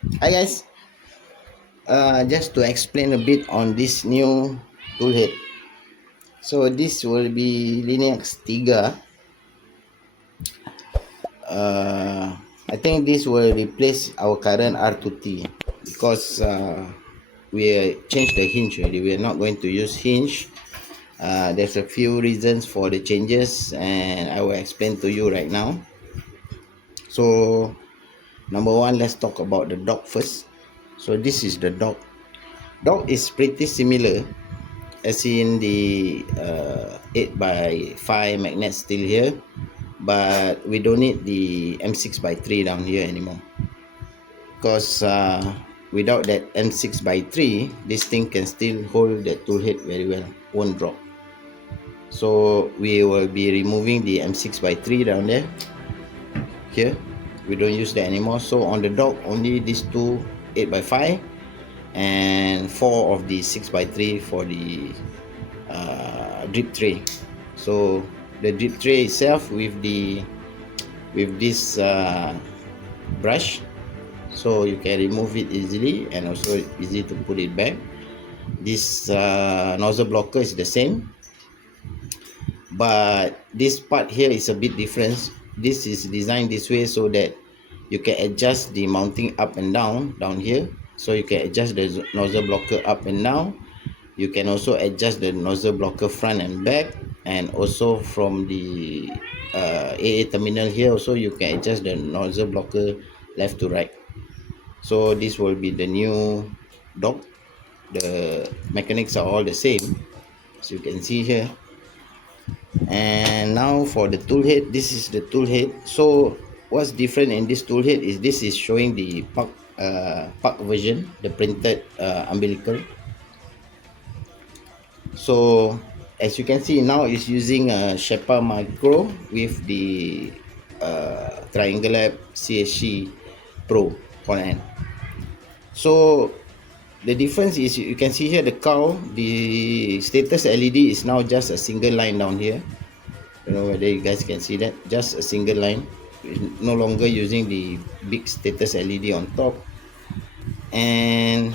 Hi guys, just to explain a bit on this new toolhead. So this will be Linux Tiga. I think this will replace our current R2T because we changed the hinge already. We are not going to use hinge. There's a few reasons for the changes and I will explain to you right now. So number one, let's talk about the dock first. So this is the dock. Dock is pretty similar as in the 8 by 5 magnet still here, but we don't need the M6 by 3 down here anymore because without that M6 by 3 this thing can still hold the toolhead very well, won't drop. So we will be removing the M6 by 3 down there. Here we don't use that anymore, so on the dock only these two 8 by 5 and 4 of the 6 by 3 for the drip tray. So the drip tray itself with this brush, so you can remove it easily and also easy to put it back. This nozzle blocker is the same, but this part here is a bit different. This is designed this way so that you can adjust the mounting up and down here, so you can adjust the nozzle blocker up and down. You can also adjust the nozzle blocker front and back, and also from the AA terminal here also you can adjust the nozzle blocker left to right. So this will be the new dock. The mechanics are all the same as you can see here. And now for the tool head, this is the tool head. So what's different in this tool head is this is showing the park version, the printed umbilical. So as you can see now, it's using a Shepa Micro with the Triangle CSC Pro on. So the difference is you can see here the cow, the status LED is now just a single line down here. I don't know whether you guys can see that, just a single line. It's no longer using the big status LED on top. And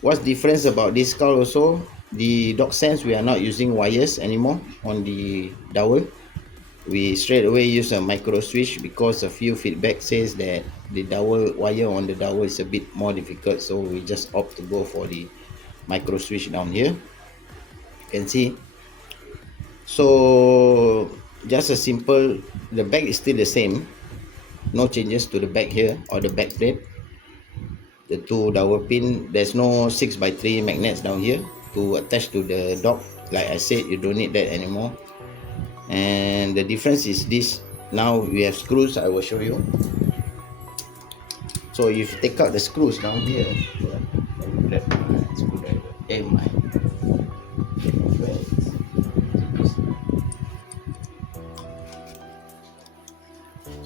what's difference about this cow also, the dock sense, we are not using wires anymore on the dowel. We straight away use a micro switch because a few feedback says that the dowel wire on the dowel is a bit more difficult, so we just opt to go for the micro switch down here. You can see, so just a simple, the back is still the same, no changes to the back here or the back plate. The two dowel pin, there's no 6 by 3 magnets down here to attach to the dock. Like I said, you don't need that anymore. And the difference is this, now we have screws. I will show you. So if you take out the screws down here,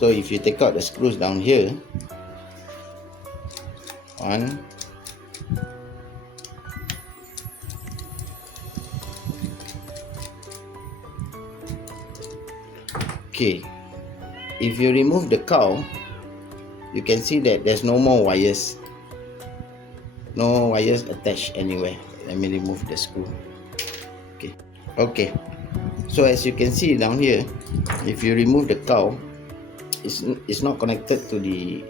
so if you take out the screws down here, one, okay, if you remove the cowl, you can see that there's no more wires, no wires attached anywhere. Let me remove the screw. Okay, so as you can see down here, if you remove the cowl, it's not connected to the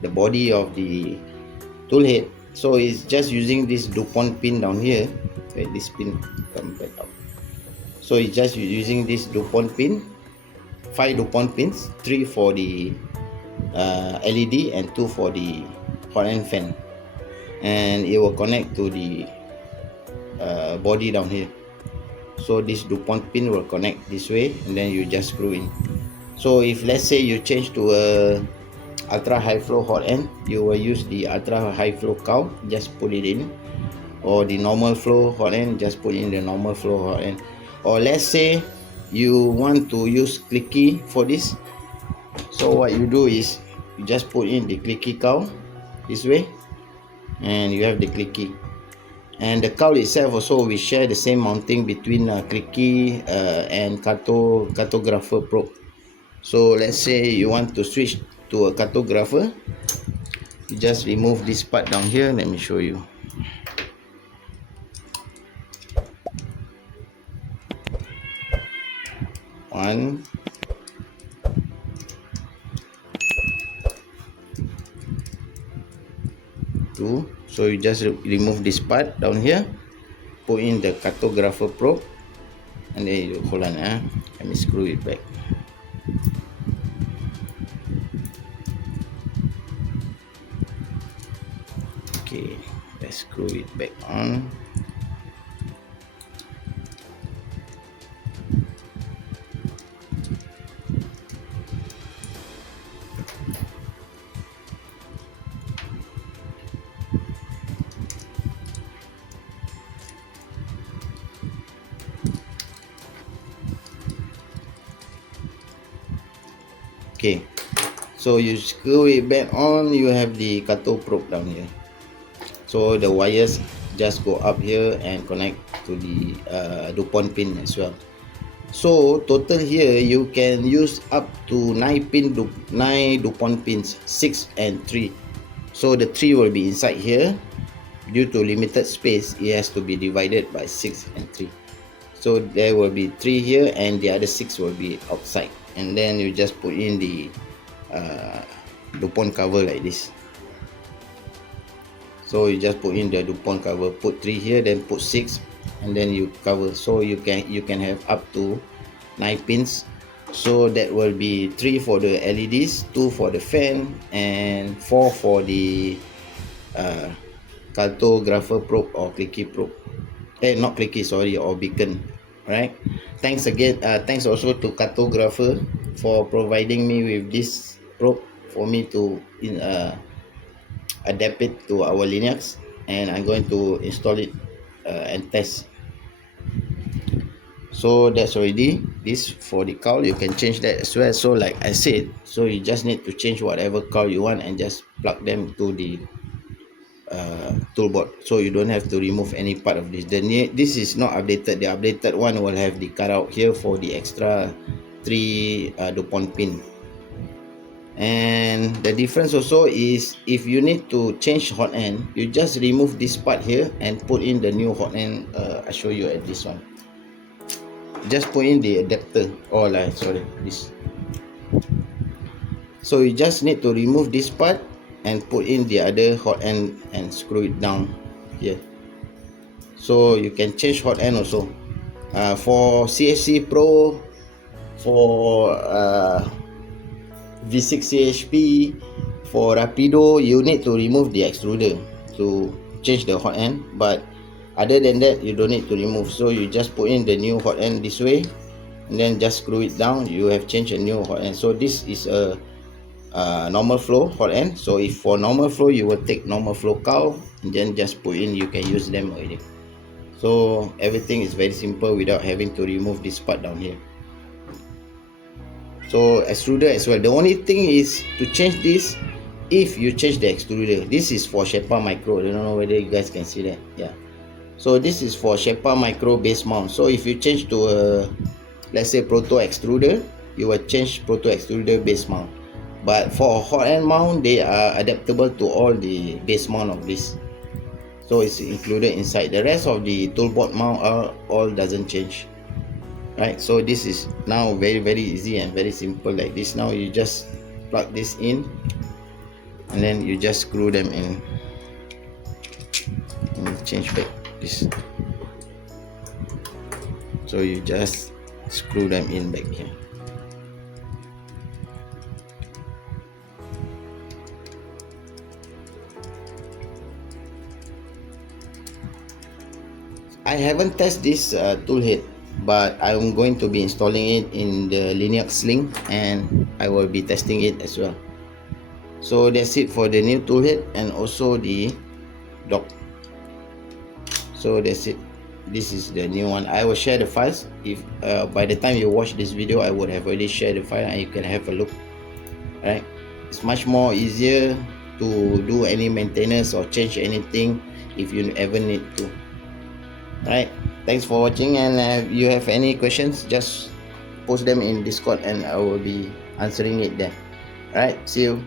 the body of the tool head. So it's just using this DuPont pin down here. Wait, this pin come back up. So it's just using this DuPont pin, 5 DuPont pins, 3 for the LED and 2 for the hot end fan, and it will connect to the body down here. So this DuPont pin will connect this way, and then you just screw in. So if let's say you change to a ultra high flow hot end, you will use the ultra high flow cowl, just put it in, or the normal flow hot end, just put in the normal flow hot end. Or let's say you want to use clicky for this, so what you do is you just put in the clicky cowl this way, and you have the clicky. And the cowl itself also, we share the same mounting between clicky and cartographer probe. So let's say you want to switch to a cartographer, you just remove this part down here. Let me show you. One, two. So you just remove this part down here, put in the cartographer probe, and then you hold on. Let me screw it back. Okay, let's screw it back on. Okay, so you screw it back on. You have the carto probe down here. So the wires just go up here and connect to the DuPont pin as well. So total here you can use up to 9 DuPont pins, 6 and 3. So the 3 will be inside here. Due to limited space, it has to be divided by 6 and 3. So there will be 3 here and the other 6 will be outside. And then you just put in the DuPont cover like this. So you just put in the DuPont cover, put 3 here, then put 6, and then you cover. So you can have up to 9 pins. So that will be 3 for the LEDs, 2 for the fan, and 4 for the cartographer probe or clicky probe. Not clicky, sorry, or beacon. Right. Thanks again. Thanks also to cartographer for providing me with this probe for me to adapt it to our Linux, and I'm going to install it and test. So that's already this for the cowl. You can change that as well. So like I said, so you just need to change whatever cowl you want and just plug them to the toolboard, so you don't have to remove any part of this. This is not updated. The updated one will have the cutout here for the extra 3 DuPont pin. And the difference also is if you need to change hot end, you just remove this part here and put in the new hot end. I show you at this one. Just put in the adapter, or sorry, this. So you just need to remove this part and put in the other hot end and screw it down here. So you can change hot end also. For CHC Pro, for V6 CHP, for Rapido, you need to remove the extruder to change the hot end. But other than that, you don't need to remove. So you just put in the new hot end this way, and then just screw it down. You have changed a new hot end. So this is a normal flow hot end. So if for normal flow, you will take normal flow cowl and then just put in, you can use them already. So everything is very simple without having to remove this part down here. So extruder as well. The only thing is to change this if you change the extruder. This is for Sherpa Micro. I don't know whether you guys can see that. Yeah. So this is for Sherpa Micro base mount. So if you change to a, let's say, Proto extruder, you will change Proto extruder base mount. But for hot end mount, they are adaptable to all the base mount of this. So it's included inside. The rest of the toolboard mount all doesn't change. Right, so this is now very easy and very simple like this. Now you just plug this in and then you just screw them in and change back this. So you just screw them in back here. I haven't tested this toolhead, but I'm going to be installing it in the Linux link and I will be testing it as well. So that's it for the new toolhead and also the dock. So that's it. This is the new one. I will share the files. If by the time you watch this video, I would have already shared the file and you can have a look. Right, it's much more easier to do any maintenance or change anything if you ever need to. Right, thanks for watching, and if you have any questions, just post them in Discord and I will be answering it there. All right, see you.